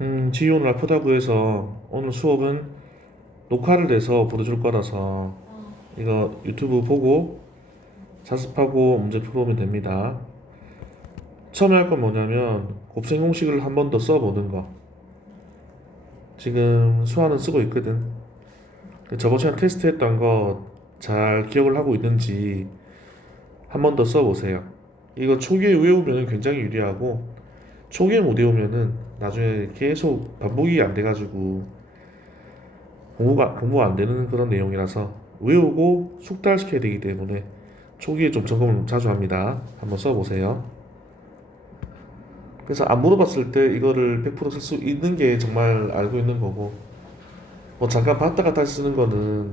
음, 지희 오늘 해서 오늘 수업은 녹화를 해서 보내줄 거라서 이거 유튜브 보고 자습하고 문제 풀어오면 됩니다. 처음에 할 건 뭐냐면 곱셈 공식을 한 번 더 써보는 거. 지금 수화는 쓰고 있거든. 저번 시간 테스트 했던 거 잘 기억을 하고 있는지 한 번 더 써보세요. 이거 초기에 외우면 굉장히 유리하고 초기에 못 외우면은 나중에 계속 반복이 안 돼가지고 공부가 공부가 안 되는 그런 내용이라서 외우고 숙달시켜야 되기 때문에 초기에 좀 점검을 자주 합니다. 한번 써보세요. 그래서 안 물어봤을 때 이거를 100%쓸 수 있는 게 정말 알고 있는 거고 뭐 잠깐 봤다가 다시 쓰는 거는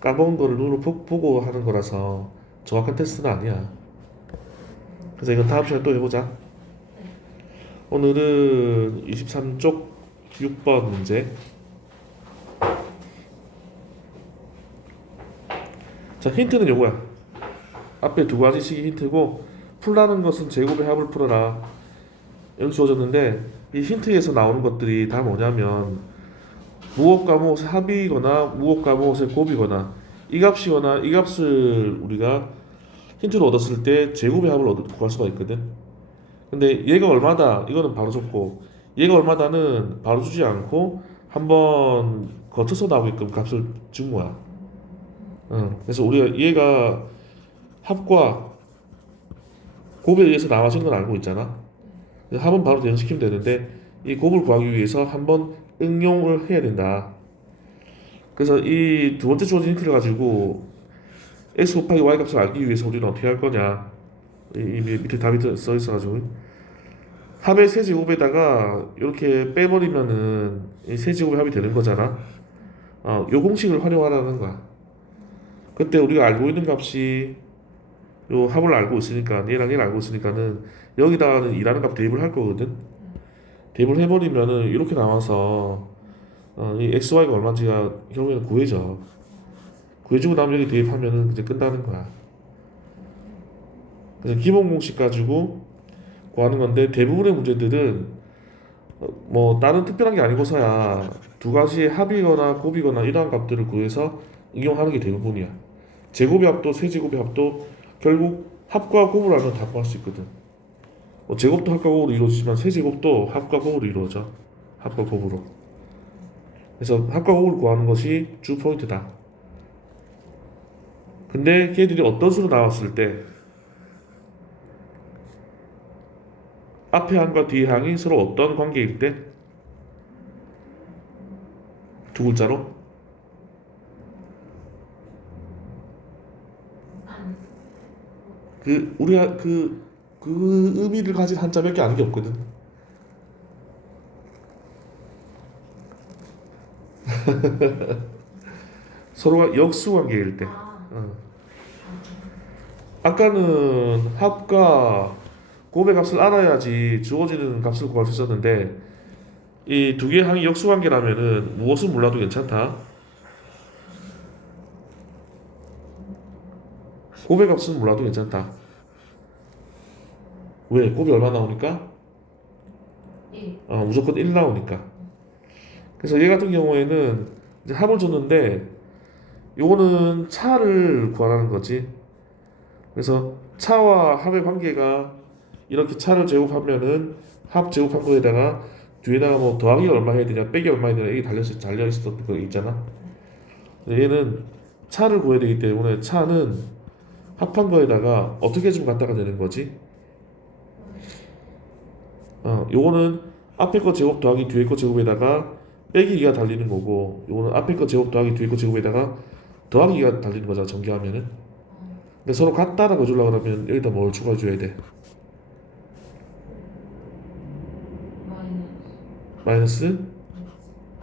까먹은 거를 눈으로 보- 보고 하는 거라서 정확한 테스트는 아니야. 그래서 이건 다음 시간에 또 해보자. 오늘은 23쪽 6번 문제. 자, 힌트는 요거야. 앞에 두 가지씩 힌트고 풀라는 것은 제곱의 합을 풀어라. 이렇게 주어졌는데 이 힌트에서 나오는 것들이 다 뭐냐면 무엇과 무엇의 합이거나 무엇과 무엇의 곱이거나 이 값이거나 이 값을 우리가 힌트로 얻었을 때 제곱의 합을 얻, 구할 수가 있거든. 근데 얘가 얼마다 이거는 바로 줬고 얘가 얼마다는 바로 주지 않고 한번 거쳐서 나오게끔 값을 준 거야. 응. 그래서 우리가 얘가 합과 곱에 의해서 나와진 건 알고 있잖아. 합은 바로 대응시키면 되는데 이 곱을 구하기 위해서 한번 응용을 해야 된다. 그래서 이 두 번째 주어진 힌트를 가지고 x 곱하기 y 값을 알기 위해서 우리는 어떻게 할 거냐? 이, 이 밑에 답이 써- 써 있어가지고 합의 세제곱에다가 이렇게 빼버리면은 이 세제곱의 합이 되는 거잖아. 어, 요 공식을 활용하라는 거야. 그때 우리가 알고 있는 값이 요 합을 알고 있으니까 얘랑 얘를 알고 있으니까는 여기다가는 2라는 값 대입을 할 거거든. 대입을 해버리면은 이렇게 나와서 어, 이 x, y가 얼마인지가 결국에는 구해져. 구해주고 나면 여기 대입하면은 이제 끝나는 거야. 그래서 기본 공식 가지고 구하는 건데 대부분의 문제들은 어, 뭐 다른 특별한 게 아니고서야 두 가지의 합이거나 곱이거나 이러한 값들을 구해서 응용하는 게 대부분이야. 제곱의 합도 세제곱의 합도 결국 합과 곱을 알면 다 구할 수 있거든. 뭐 제곱도 합과 곱으로 이루어지지만 세제곱도 합과 곱으로 이루어져. 합과 곱으로. 그래서 합과 곱을 구하는 것이 주 포인트다. 근데 걔들이 어떤 수로 나왔을 때 앞에 항과 뒤에 항이 서로 어떤 관계일 때 두 글자로 그 우리가 그, 그 의미를 가진 한자밖에 아는 게 없거든. 서로가 역수 관계일 때. 어. 아까는 합과 곱의 값을 알아야지 주어지는 값을 구할 수 있었는데 이 두 개의 항이 역수 관계라면은 무엇은 몰라도 괜찮다. 곱의 값은 몰라도 괜찮다. 왜? 곱이 얼마 나오니까? 일. 어, 무조건 1 나오니까. 그래서 얘 같은 경우에는 이제 합을 줬는데 요거는 차를 구하라는 거지. 그래서 차와 합의 관계가 이렇게 차를 제곱하면은 합 제곱한 거에다가 뒤에다가 뭐 더하기 얼마 해야 되냐 빼기 얼마 해야 되냐 이게 달려서 달려 있었던 거 있잖아. 근데 얘는 차를 구해야 되기 때문에 차는 합한 거에다가 어떻게 좀 갖다가 되는 거지? 어, 요거는 앞에 거 제곱 더하기 뒤에 거 제곱에다가 빼기가 달리는 거고 요거는 앞에 거 제곱 더하기 뒤에 거 제곱에다가 더하기가 달리는 거잖아 전개하면은 근데 서로 같다라고 주려고 그러면 여기다 뭘 추가해 줘야 돼 마이너스. 마이너스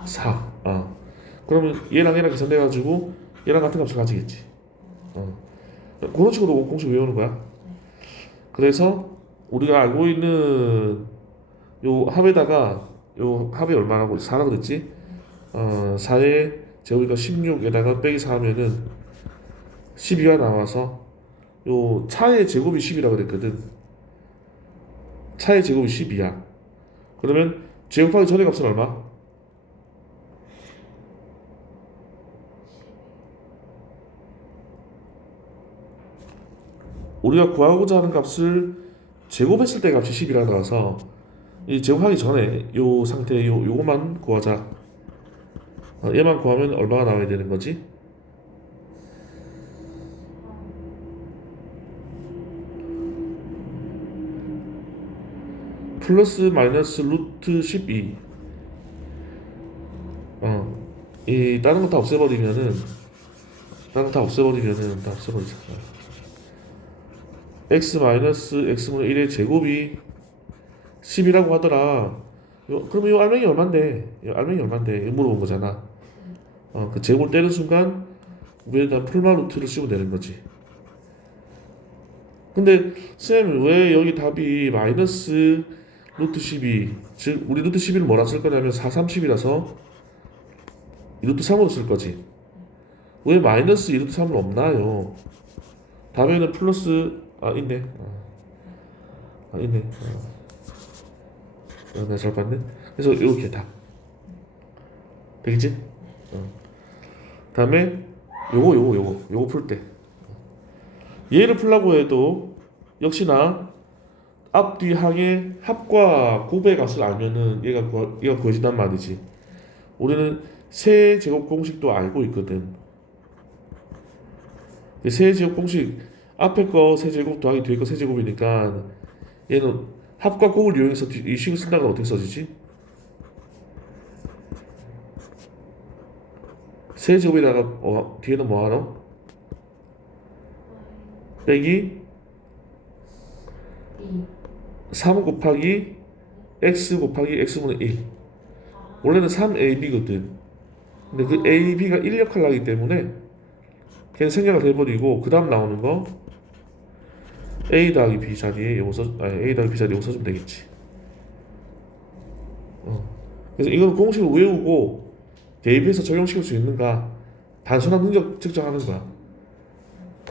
4 어. 그러면 얘랑 얘랑 계산돼 가지고 얘랑 같은 값을 가지겠지 어. 그런 식으로 공식 외우는 거야 그래서 우리가 알고 있는 요 합에다가 요 합이 얼마라고 4라 그랬지 어, 4에 제곱이니까 16에다가 빼기 4 하면은 12가 나와서 요 차의 제곱이 10이라 그랬거든. 차의 제곱이 10이야. 그러면 제곱하기 전에 값은 얼마? 우리가 구하고자 하는 값을 제곱했을 때 값이 10이라 나와서 이 제곱하기 전에 요 상태 요 요거만 구하자. 어, 얘만 구하면 얼마가 나와야 되는 거지? 플러스 마이너스 루트 12. 어, 이 다른 거 다 없애버리면은 다른 거 다 없애버리면은 다 없애버리자. x 마이너스 x분의 1의 제곱이 10이라고 하더라. 요, 그러면 이 알맹이 얼만데? 이 알맹이 얼만데? 물어본 거잖아. 어, 그 제곱을 떼는 순간 위에다 풀마 루트를 씌우면 되는 거지. 근데 쌤 왜 여기 답이 마이너스 루트 12, 즉 우리 루트 12를 뭐라 쓸 거냐면 4, 3, 10이라서 이 루트 3으로 쓸 거지. 왜 마이너스 2 루트 3은 없나요? 답에는 플러스 아 있네. 아, 아 있네. 아, 아, 나잘 봤네. 그래서 이렇게 답. 되겠지? 어. 다음에 요거 요거 요거 요거 풀 때. 얘를 풀라고 해도 역시나 앞뒤 항의 합과 곱의 값을 알면은 얘가 구하, 얘가 구해진단 말이지. 우리는 세 제곱 공식도 알고 있거든. 그세 제곱 공식 앞에 거 세 제곱 더하기 뒤에 거 세 제곱이니까 얘는 합과 곱을 이용해서 뒤- 이 식을 쓴다가 어떻게 써지지? 세 제곱에다가 어, 뒤에는 뭐 하노? 빼기 2 3 곱하기 x 곱하기 x분의 1 원래는 3ab거든. 근데 그 ab가 1 역할 나기 때문에 걔는 생략을 해버리고 그 다음 나오는 거 a 더하기 b 자리에 요거 써 아니 a 더하기 b 자리에 요거 써주면 되겠지. 어. 그래서 이건 공식을 외우고 대입해서 적용시킬 수 있는가 단순한 능력 측정하는 거야.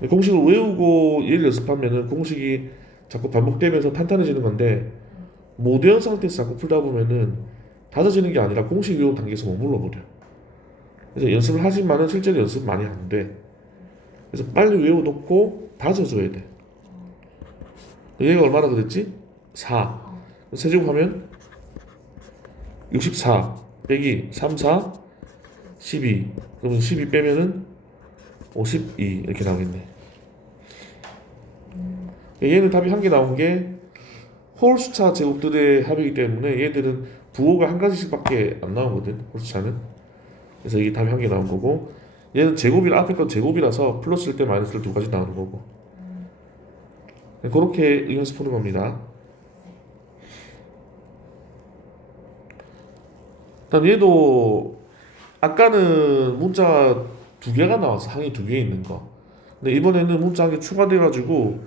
공식을 외우고 얘를 연습하면은 공식이 자꾸 반복되면서 탄탄해지는 건데 못 외운 상태에서 자꾸 풀다 보면은 다져지는 게 아니라 공식 외운 단계에서 머물러 버려. 그래서 연습을 하지만은 실제로 연습 많이 안 돼. 그래서 빨리 외워놓고 다져줘야 돼. 얘가 얼마나 그랬지? 4. 세제곱하면 64 빼기 3, 4, 12. 그러면 12 빼면은 52 이렇게 나오겠네. 얘는 답이 한 개 나온 게 홀수차 제곱들의 합이기 때문에 얘들은 부호가 한 가지씩밖에 안 나오거든 홀수차는. 그래서 이게 답이 한 개 나온 거고 얘는 제곱이라 앞에 건 제곱이라서 플러스일 때 마이너스일 두 가지 나오는 거고. 그렇게 연습 푸는 겁니다. 다음 얘도 아까는 문자 두 개가 나와서 항이 두 개 있는 거. 근데 이번에는 문자 한 개 추가돼 가지고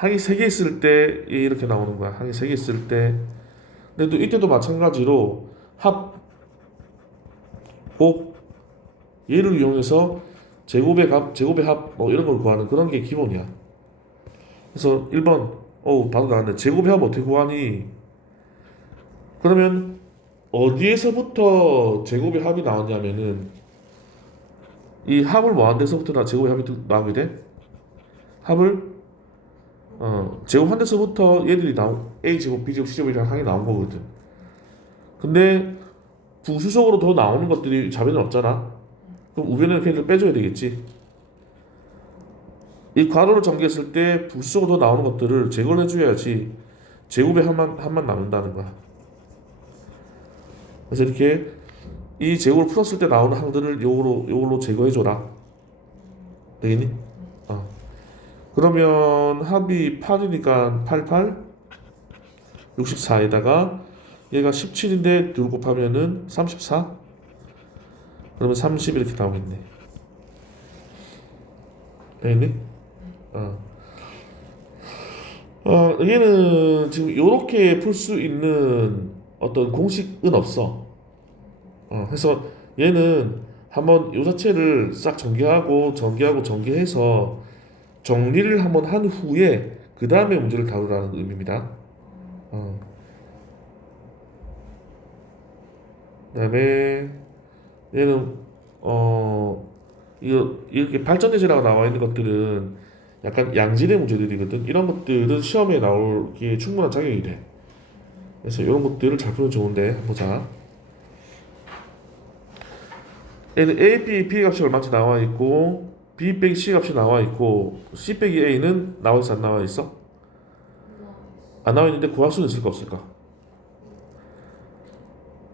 항이 세 개 있을 때 이렇게 나오는 거야. 항이 세 개 있을 때. 근데 또 이때도 마찬가지로 합, 곱 얘를 이용해서 제곱의 값, 제곱의 합, 뭐 이런 걸 구하는 그런 게 기본이야. 그래서 1번, 어우, 바로 나왔네. 제곱의 합 어떻게 구하니? 그러면 어디에서부터 제곱의 합이 나왔냐면은 이 합을 뭐 하는 데서부터 나 제곱의 합이 나오게 돼? 합을 어, 제곱 한 데서부터 얘들이 나온 A 제곱, B 제곱, C 제곱이랑 항이 나온 거거든. 근데 부수적으로 더 나오는 것들이 좌변은 없잖아. 그럼 우변은 걔를 빼줘야 되겠지. 이 괄호를 전개했을 때 부수적으로 더 나오는 것들을 제거를 해줘야지 제곱의 한만 한만 남는다는 거야. 그래서 이렇게 이 제곱을 풀었을 때 나오는 항들을 요걸로 요걸로 제거해줘라. 되겠니? 어. 그러면 합이 8이니까 88 64에다가 얘가 17인데 둘 곱하면은 34 그러면 30 이렇게 나오겠네 되겠니? 어. 어 얘는 지금 요렇게 풀 수 있는 어떤 공식은 없어 어 그래서 얘는 한번 요 자체를 싹 전개하고 전개하고 전개해서 정리를 한번 한 후에 그 다음에 문제를 다루라는 의미입니다. 어. 그 다음에 얘는 어 이거 이렇게 발전대제라고 나와 있는 것들은 약간 양질의 문제들이거든. 이런 것들은 시험에 나올기에 충분한 자격이 돼. 그래서 이런 것들을 잘 풀면 좋은데 보자. 얘는 A, B, B 값이 얼마인지 나와 있고 B 빼기 C 값이 나와 있고 C 빼기 A는 나와 있어 안 나와 있어? 안 나와 있는데 구할 수는 있을까 없을까?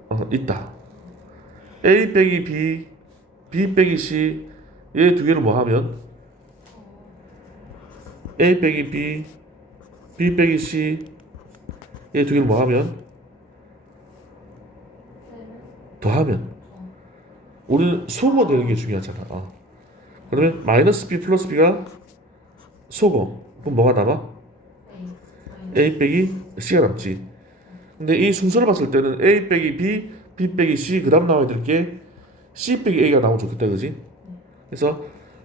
어 있다. A 빼기 B, B 빼기 C 얘 두 개를 뭐 하면 A 빼기 B, B 빼기 C 얘 두 개를 뭐 하면 더하면 우리는 소거 되는 게 중요하잖아. 어. 그러면 마이너스 B 플러스 B가 소거 그럼 뭐가 남아? A 빼기 C가 남지. 근데 이 순서를 봤을 때는 A 빼기 B, B 빼기 C 그 다음 나와야 될 게 C 빼기 A가 나오면 좋겠다, 그지? 그래서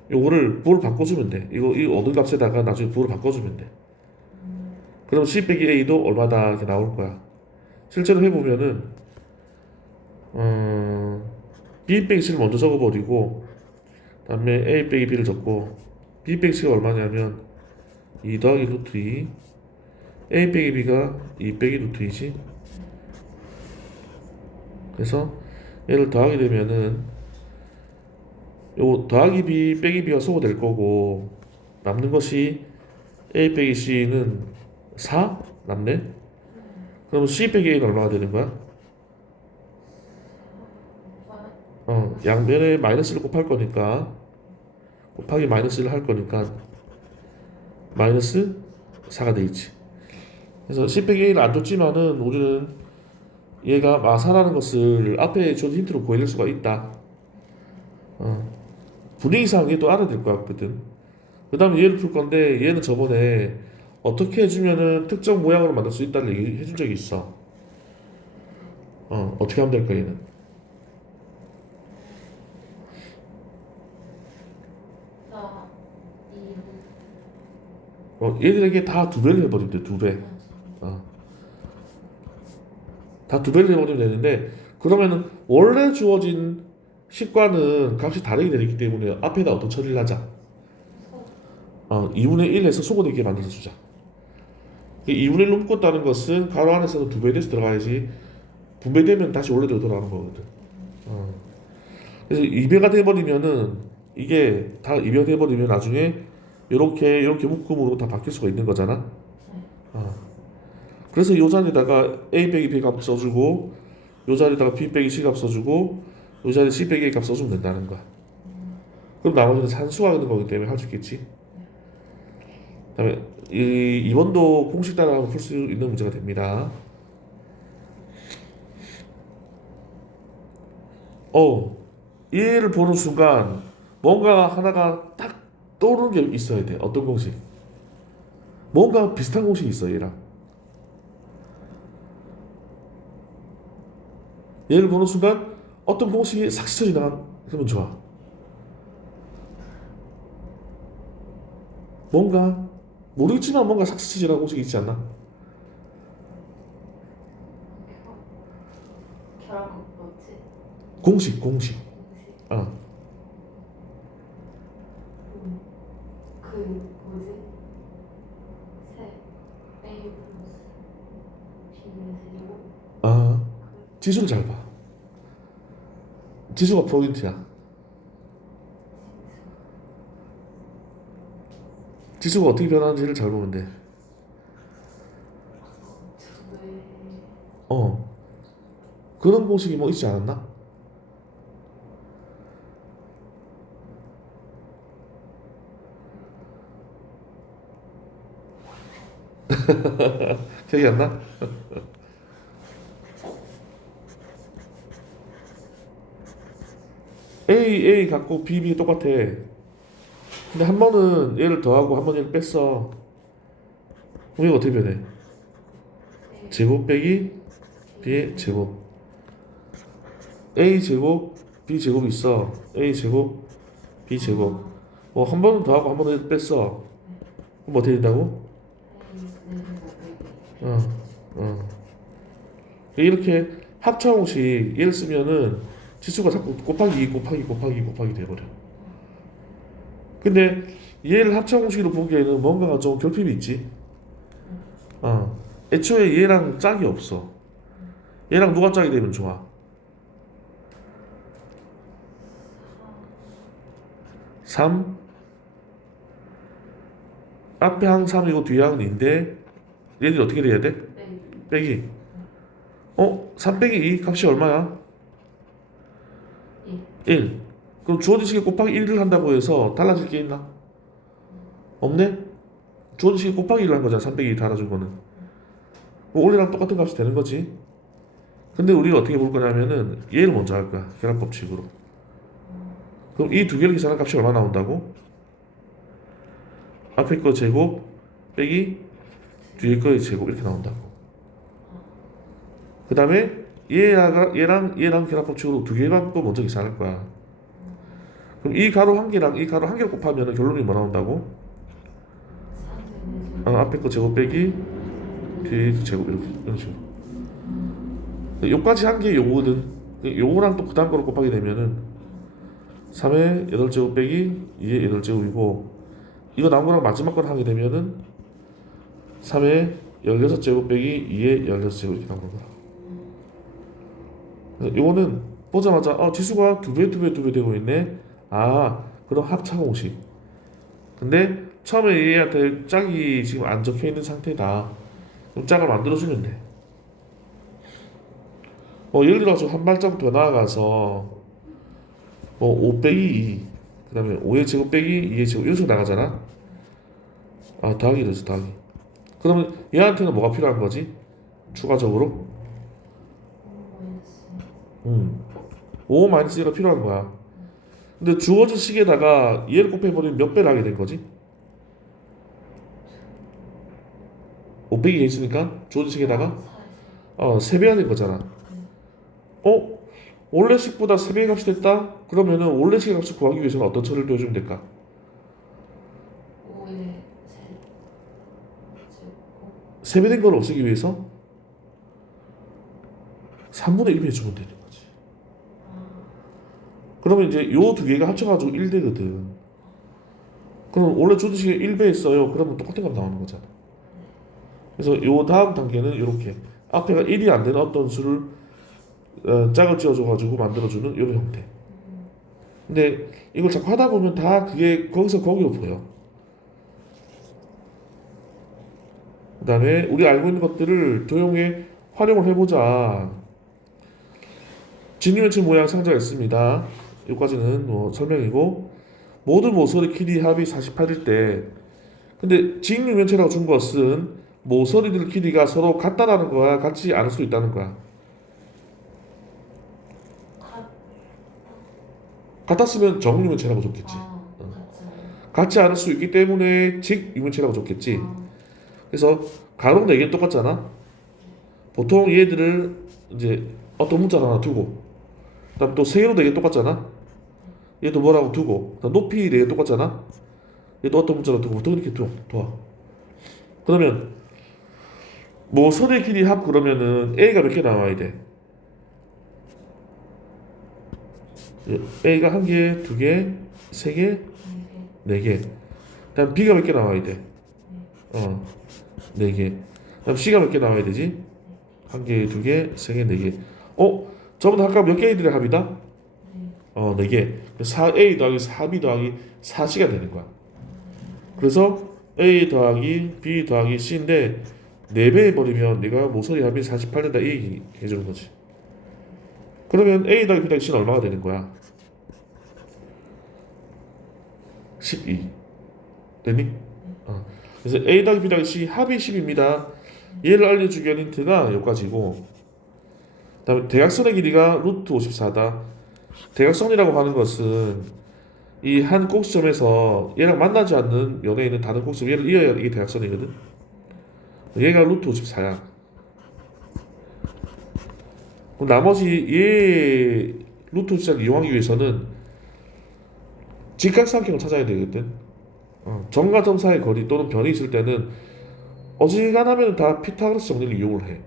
요거를 부호를 바꿔주면 돼. 이거 이 얻은 값에다가 나중에 부호를 바꿔주면 돼. 그럼 C 빼기 A도 얼마다 이렇게 나올 거야. 실제로 해보면은 어, B 빼기 C를 먼저 적어버리고 다음에 A 빼기 B를 적고 B 빼기 C가 얼마냐면 2 더하기 루트 2 A 빼기 B가 2 빼기 루트 2지 그래서 얘를 더하게 되면은 요 더하기 B 빼기 B가 소거 될 거고 남는 것이 A 빼기 C는 4 남네 그럼 C 빼기 A는 얼마가 되는 거야? 어, 양변에 마이너스를 곱할 거니까 곱하기 마이너스를 할 거니까 마이너스 4가 돼 있지. 그래서 10 빼기 1을 안 줬지만은 우리는 얘가 마사라는 것을 앞에 준 힌트로 보여줄 수가 있다. 어, 분위기상 얘도 알아들 것 같거든. 그 다음에 얘를 풀 건데 얘는 저번에 어떻게 해주면은 특정 모양으로 만들 수 있다는 얘기 해준 적이 있어. 어, 어떻게 하면 될까 얘는. 사, 이, 어, 얘들에게 다 두 배를 해버리면 돼, 두 배. 어. 다두 배를 해버리면 되는데, 그러면은 원래 주어진 식과는 값이 다르게 되기 때문에 앞에다 어떤 처리를 하자. 어, 2분의 1에서 소거되게 만들어 주자. 2분의 1로 묶었다는 것은 가로 안에서도 두 배 돼서 들어가야지 분배되면 다시 원래대로 돌아가는 거거든. 어. 그래서 2배가 돼버리면은 이게 다 2배가 돼버리면 나중에 이렇게 이렇게 묶음으로 다 바뀔 수가 있는 거잖아. 어. 그래서 요 자리에다가 A 빼기 B 값 써주고 요 자리에다가 B 빼기 C 값 써주고 요 자리에 C 빼기 A 값 써주면 된다는 거야. 그럼 나머지는 산수가 되는 거기 때문에 할 수 있겠지. 그다음에 이 이번도 공식 따라가면 풀 수 있는 문제가 됩니다. 어, 얘를 보는 순간 뭔가 하나가 딱 떠오르는 게 있어야 돼. 어떤 공식? 뭔가 비슷한 공식이 있어 얘랑. 얘를 보는 순간 어떤 공식이 싹 스쳐 지나간 그러면 좋아. 뭔가 모르겠지만 뭔가 지나간 공식이 있지 않나? 공식, 공식. 공식. 어. 음, 그 뭐지? 아, 지수를 잘 봐. 지수가 포인트야. 지수가 어떻게 변하는지를 잘 보면 돼. 어. 그런 공식이 뭐 있지 않았나? 기억이 안 나? A, A 갖고 B, B 똑같아. 근데 한 번은 얘를 더하고 한번 얘를 뺐어. 그럼 이거 어떻게 변해? 제곱 빼기 B의 제곱 A 제곱 B 제곱 있어 A 제곱 B 제곱 뭐 한 번은 더하고 한 번은 뺐어 그럼 어떻게 된다고? 어, 어. 이렇게 합차공식 얘를 쓰면은 지수가 자꾸 곱하기 2 곱하기 곱하기 2 곱하기 돼버려. 근데 얘를 합차공식으로 보기에는 뭔가가 좀 결핍이 있지. 어. 애초에 얘랑 짝이 없어. 얘랑 누가 짝이 되면 좋아? 3 앞에 항 3이고 뒤에 항은 2인데 얘들이 어떻게 돼야 돼? 네. 빼기 어? 3 빼기 2 값이 얼마야? 1 그럼 주어진 식에 곱하기 1을 한다고 해서 달라질 게 있나? 없네? 주어진 식에 곱하기 1을 한 거잖아 3 빼기 2 달아준 거는 뭐 원래랑 똑같은 값이 되는 거지 근데 우리가 어떻게 볼 거냐면은 얘를 먼저 할 거야 계란법칙으로 그럼 이 두 개를 계산한 값이 얼마 나온다고? 앞에 거 제곱 빼기 뒤에 거의 제곱 이렇게 나온다고 그 다음에 얘랑 얘랑 얘랑 계란법칙으로 두 개만 또 먼저 계산할 거야. 그럼 이 가로 한 개랑 이 가로 한 개를 곱하면 결론이 뭐 나온다고? 3 아, 앞에 거 제곱 빼기 뒤에 제곱 이렇게 이런 식으로 요까지 한 게 요거거든 요거랑 또 그 다음 거를 곱하게 되면은 3의 8제곱 빼기 2의 8제곱이고 이거 거랑 마지막 거를 하게 되면은 3의 16제곱 빼기 2의 16제곱 이렇게 나오는 거야 요거는 보자마자 어 지수가 두 배 두 배 두 배 되고 있네 아 그럼 합차 공식 근데 처음에 얘한테 짝이 지금 안 적혀 있는 상태다. 그럼 짝을 만들어주면 돼. 어, 예를 들어서 한 발짝 더 나아가서 뭐5 빼기 2, 그 다음에 5의 제곱 빼기 2의 제곱 식으로 나가잖아. 아 더하기 이러지 더하기. 그러면 얘한테는 뭐가 필요한 거지? 추가적으로? 음. 5 마이너스 1가 필요한 거야. 근데 주어진 식에다가 얘를 곱해버리면 몇 배를 하게 된 거지? 5 빼기 있으니까 주어진 식에다가 어, 3배 하는 거잖아. 어? 원래 식보다 3배의 값이 됐다? 그러면은 원래 식의 값을 구하기 위해서는 어떤 처리를 해주면 될까? 5의 제곱 3배 된 걸 없애기 위해서 3분의 1배 해주면 되는 거지. 그러면 이제 요 두 개가 합쳐가지고 1되거든. 그럼 원래 식에 1배 했어요. 그러면 똑같은 값 나오는 거잖아. 그래서 요 다음 단계는 이렇게 앞에가 1이 안 되는 어떤 수를 어, 짝을 지어줘가지고 만들어주는 이런 형태. 근데 이걸 자꾸 하다 보면 다 그게 거기서 거기로 보여. 그 다음에 우리 알고 있는 것들을 도형에 활용을 해보자. 진유면체 모양 상자가 있습니다. 여기까지는 뭐 설명이고 모든 모서리 길이 합이 48일 때 근데 직육면체라고 준 것은 모서리들 길이가 서로 같다라는 거야 같지 않을 수 있다는 거야 같았으면 정육면체라고 줬겠지. 아, 같지 않을 수 있기 때문에 직육면체라고 줬겠지. 아, 그래서 가로 4개 똑같잖아. 보통 얘들을 이제 어떤 문자를 하나 두고 그다음 또 세로 4개 똑같잖아. 얘도 뭐라고 두고 높이 4개 똑같잖아. 얘도 어떤 문자로 두고 보통 이렇게 둬 둬. 그러면 뭐 선의 길이 합 그러면은 A가 몇 개 나와야 돼? A가 한 개, 두 개, 세 개, 네 개. 네 개. 그다음 B가 몇 개 나와야 돼? 어, 네 개. 그다음 C가 몇 개 나와야 되지? 한 개, 두 개, 세 개, 네 개. 어, 저번 아까 몇 개들의 합이다? 네. 어, 네 개. 4A 더하기 4B 더하기 4C가 되는 거야. 그래서 A 더하기 B 더하기 C인데 4배 해버리면 네가 모서리 합이 48된다 이 얘기 해주는 거지. 그러면 A 더하기 B C는 얼마가 되는 거야? 12. 되니? 어. 그래서 A 더하기 B C 합이 10입니다. 얘를 알려주기 위한 힌트가 여기까지고 그다음에 대각선의 길이가 루트 54다. 대각선이라고 하는 것은 이 한 꼭지점에서 얘랑 만나지 않는 연에 있는 다른 꼭지점 얘를 이어야 이게 대각선이거든. 얘가 루트 54야. 나머지 얘 루트 54를 이용하기 위해서는 직각삼각형을 찾아야 되거든. 어, 점과 점 사이의 거리 또는 변이 있을 때는 어지간하면 다 피타고라스 정리를 이용을 해.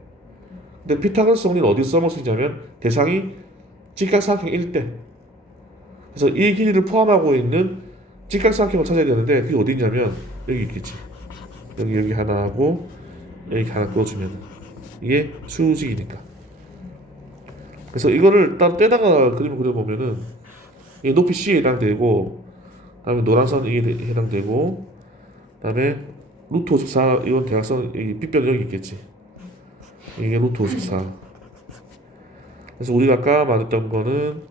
근데 피타고라스 정리는 어디서 써먹을 수 있냐면 대상이 직각삼각형 1대 그래서 이 길이를 포함하고 있는 직각삼각형을 찾아야 되는데 그게 어디 있냐면 여기 있겠지 여기 여기 하나 하고 여기 하나 그어주면 이게 수직이니까 그래서 이거를 따로 떼다가 그림을 그려보면은 이게 높이 C에 해당되고 그다음에 노란선 이게 해당되고 그다음에 루트 54 이건 대각선 이 빗변 여기 있겠지 이게 루트 54 그래서 우리가 아까 말했던 거는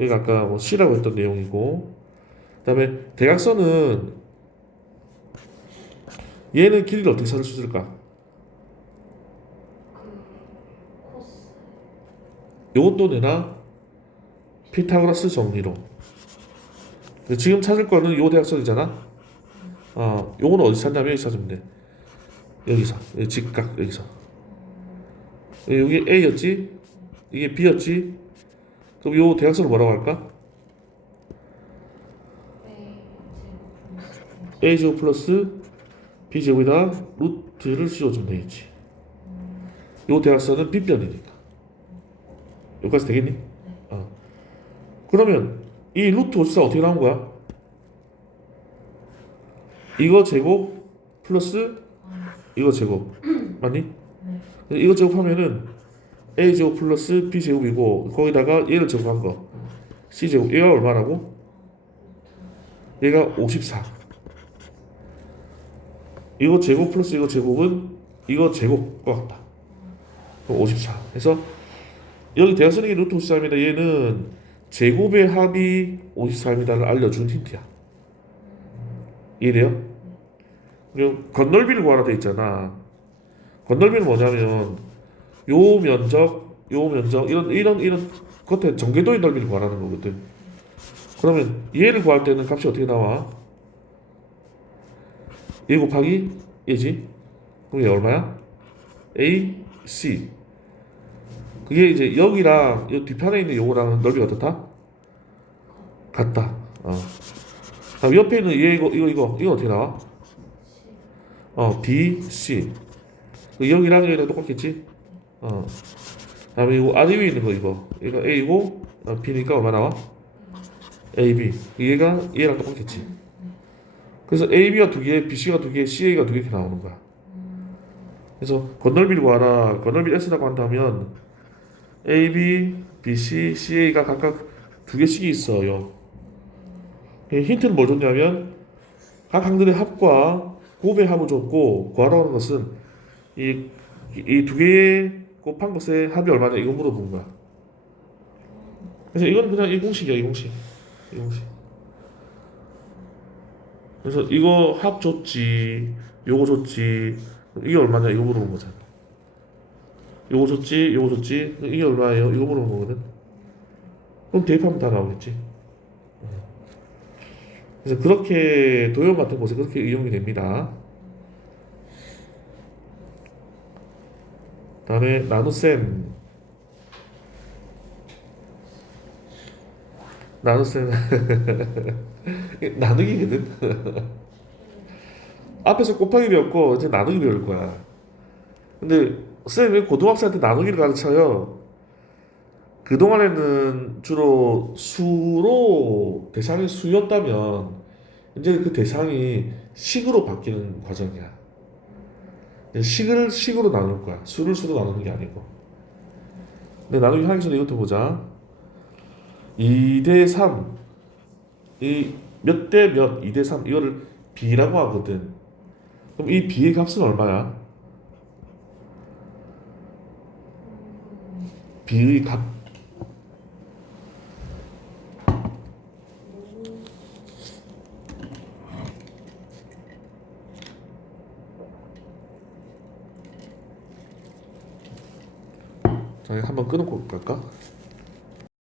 여기 아까 뭐 C라고 했던 내용이고 그다음에 대각선은 얘는 길이를 어떻게 찾을 수 있을까? 그 코스 요것도 되나? 피타고라스 정리로. 지금 찾을 거는 요 대각선이잖아. 어, 요거는 어디서 찾냐면 여기서 찾으면 돼. 여기서, 여기 직각 여기서. 여기 A였지? 이게 B였지? 그럼 요 대각선을 뭐라고 할까? A 제곱 플러스 A 제곱 플러스 B 제곱에다 루트를 씌워주면 되겠지. 요 대각선은 빗변이니까. 여기까지 되겠니? 어. 그러면 이 루트 54 어떻게 나온 거야? 이거 제곱 플러스 이거 제곱 맞니? 이거 제곱하면은 A 제곱 플러스 B 제곱이고 거기다가 얘를 제곱한 거 C 제곱 얘가 얼마라고? 얘가 54 이거 제곱 플러스 이거 제곱은 이거 제곱과 같다 그럼 54 그래서 여기 대각선이 루트 54입니다 얘는 제곱의 합이 54입니다를 알려준 힌트야 이해돼요? 그리고 건널비를 구하라 돼 있잖아 건널비는 뭐냐면 요 면적 요 면적 이런 이런 이런 겉에 전개도의 넓이를 구하라는 거거든 그러면 얘를 구할 때는 값이 어떻게 나와? 얘 곱하기 얘지 그럼 얘 얼마야? A, C 그게 이제 여기랑 이 뒷판에 있는 요거랑 넓이가 어떻다? 같다. 어. 다음 옆에 있는 얘 이거 이거 이거 이거 어떻게 나와? 어 B, C. 그 여기랑 여기랑 똑같겠지? 어. 다음에 이거 아래 위에 있는 거 이거 이거 A고 어, B니까 얼마 나와? A, B. 얘가 얘랑 똑같겠지? 그래서 A, B가 두 개, B, C가 두 개, C, A가 두 개 이렇게 나오는 거야. 그래서 건널비를 구하라. 건널비 S라고 한다면 A, B, B, C, C, A가 각각 두 개씩이 있어요. 예, 힌트는 뭘 줬냐면 각 항들의 합과 곱의 합을 줬고 구하라고 하는 것은 이 이 두 개의 곱한 것의 합이 얼마냐 이거 물어본 거야. 그래서 이건 그냥 이 공식이야 이 공식. 이 공식. 그래서 이거 합 줬지, 요거 줬지, 이게 얼마냐 이거 물어본 거잖아. 요거 줬지, 요거 줬지, 이게 얼마예요? 이거 물어본 거거든. 그럼 대입하면 다 나오겠지. 그래서 그렇게 도형 같은 곳에 그렇게 이용이 됩니다. 다음에 나눗셈. 나눗셈 나누기거든. 앞에서 곱하기 배웠고 이제 나누기 배울 거야. 근데 쌤왜 고등학생한테 나누기를 가르쳐요? 그 동안에는 주로 수로 대상이 수였다면 이제 그 대상이 식으로 바뀌는 과정이야. 식을 식으로 나눌 거야. 수를 수로 나누는 게 아니고. 근데 나누기 하기 전에 이것도 보자. 2대 3. 이 몇 대 몇, 2대 3 이거를 B라고 하거든. 그럼 이 B의 값은 얼마야? B의 값 자, 한번 끊고 갈까?